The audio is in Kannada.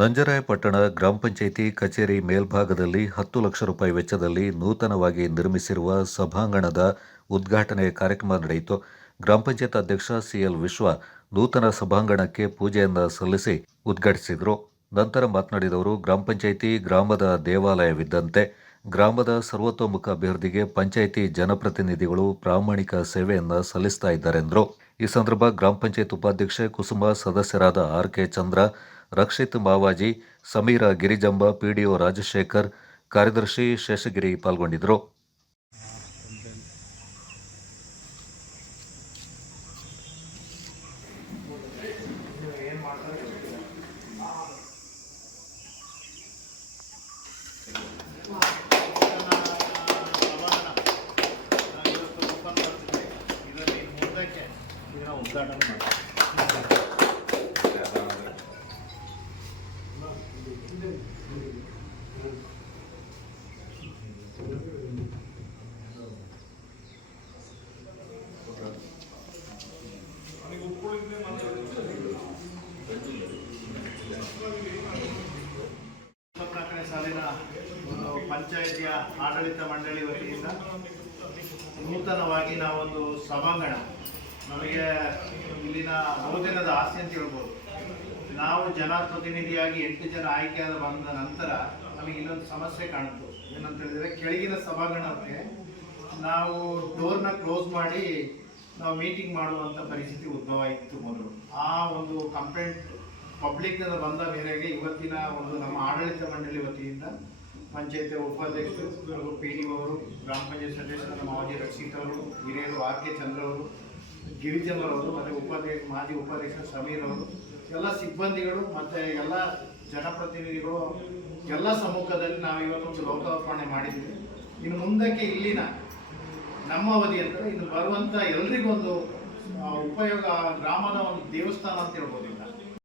ನಂಜರಾಯಪಟ್ಟಣ ಗ್ರಾಮ ಪಂಚಾಯಿತಿ ಕಚೇರಿ ಮೇಲ್ಭಾಗದಲ್ಲಿ 10 ಲಕ್ಷ ರೂಪಾಯಿ ವೆಚ್ಚದಲ್ಲಿ ನೂತನವಾಗಿ ನಿರ್ಮಿಸಿರುವ ಸಭಾಂಗಣದ ಉದ್ಘಾಟನೆ ಕಾರ್ಯಕ್ರಮ ನಡೆಯಿತು. ಗ್ರಾಮ ಪಂಚಾಯತ್ ಅಧ್ಯಕ್ಷ ಸಿಎಲ್ ವಿಶ್ವ ನೂತನ ಸಭಾಂಗಣಕ್ಕೆ ಪೂಜೆಯನ್ನು ಸಲ್ಲಿಸಿ ಉದ್ಘಾಟಿಸಿದರು. ನಂತರ ಮಾತನಾಡಿದವರು, ಗ್ರಾಮ ಪಂಚಾಯಿತಿ ಗ್ರಾಮದ ದೇವಾಲಯವಿದ್ದಂತೆ ಗ್ರಾಮದ ಸರ್ವತೋಮುಖ ಅಭಿವೃದ್ಧಿಗೆ ಪಂಚಾಯಿತಿ ಜನಪ್ರತಿನಿಧಿಗಳು ಪ್ರಾಮಾಣಿಕ ಸೇವೆಯನ್ನು ಸಲ್ಲಿಸ್ತಾ ಇದ್ದಾರೆಂದರು. ಈ ಸಂದರ್ಭ ಗ್ರಾಮ ಪಂಚಾಯತ್ ಉಪಾಧ್ಯಕ್ಷೆ ಕುಸುಮ, ಸದಸ್ಯರಾದ ಆರ್.ಕೆ. ಚಂದ್ರ, ರಕ್ಷಿತ್ ಮಾವಾಜಿ, ಸಮೀರ ಗಿರಿಜಂಬ, ಪಿಡಿಒ ರಾಜಶೇಖರ್, ಕಾರ್ಯದರ್ಶಿ ಶೇಷಗಿರಿ ಪಾಲ್ಗೊಂಡಿದ್ದರು. ಸಾಲಿನ ಪಂಚಾಯಿತಿಯ ಆಡಳಿತ ಮಂಡಳಿ ವತಿಯಿಂದ ನೂತನವಾಗಿ ನಾವೊಂದು ಸಭಾಂಗಣ, ನಮಗೆ ಇಲ್ಲಿನ ಬಹುದಿನದ ಆಸೆ ಅಂತ ಹೇಳ್ಬೋದು. ನಾವು ಜನಪ್ರತಿನಿಧಿಯಾಗಿ 8 ಜನ ಆಯ್ಕೆಯಾದ ಬಂದ ನಂತರ ನಮಗೆ ಇನ್ನೊಂದು ಸಮಸ್ಯೆ ಕಾಣ್ತು. ಏನಂತ ಹೇಳಿದರೆ, ಕೆಳಗಿನ ಸಭಾಂಗಣಕ್ಕೆ ನಾವು ಡೋರ್ನ ಕ್ಲೋಸ್ ಮಾಡಿ ನಾವು ಮೀಟಿಂಗ್ ಮಾಡುವಂಥ ಪರಿಸ್ಥಿತಿ ಉದ್ಭವ ಇತ್ತು ಮೊದಲು. ಆ ಒಂದು ಕಂಪ್ಲೇಂಟ್ ಪಬ್ಲಿಕ್ ಬಂದ ಮೇರೆಗೆ ಇವತ್ತಿನ ಒಂದು ನಮ್ಮ ಆಡಳಿತ ಮಂಡಳಿ ವತಿಯಿಂದ ಪಂಚಾಯತ್ ಉಪಾಧ್ಯಕ್ಷರು, ಪಿಡಿಒ ಅವರು, ಗ್ರಾಮ ಪಂಚಾಯತ್ ಸದಸ್ಯರಾದ ಮಾಜಿ ರಕ್ಷಿತ್ ಅವರು, ಹಿರಿಯರು ಆರ್.ಕೆ. ಚಂದ್ರ ಅವರು, ಗಿರಿಜಮ್ಮರವರು, ಮತ್ತು ಮಾಜಿ ಉಪಾಧ್ಯಕ್ಷರು ಸಮೀರ್ ಅವರು, ಎಲ್ಲ ಸಿಬ್ಬಂದಿಗಳು ಮತ್ತು ಎಲ್ಲ ಜನಪ್ರತಿನಿಧಿಗಳು ಎಲ್ಲ ಸಮ್ಮುಖದಲ್ಲಿ ನಾವು ಇವತ್ತೊಂದು ಲೋಕಾರ್ಪಣೆ ಮಾಡಿದ್ವಿ. ಇನ್ನು ಮುಂದಕ್ಕೆ ಇಲ್ಲಿನ ನಮ್ಮ ಅವಧಿ ಅಂದರೆ ಇನ್ನು ಬರುವಂಥ ಎಲ್ರಿಗೊಂದು ಉಪಯೋಗ, ಗ್ರಾಮದ ಒಂದು ದೇವಸ್ಥಾನ ಅಂತ ಹೇಳ್ಬೋದಿಲ್ಲ.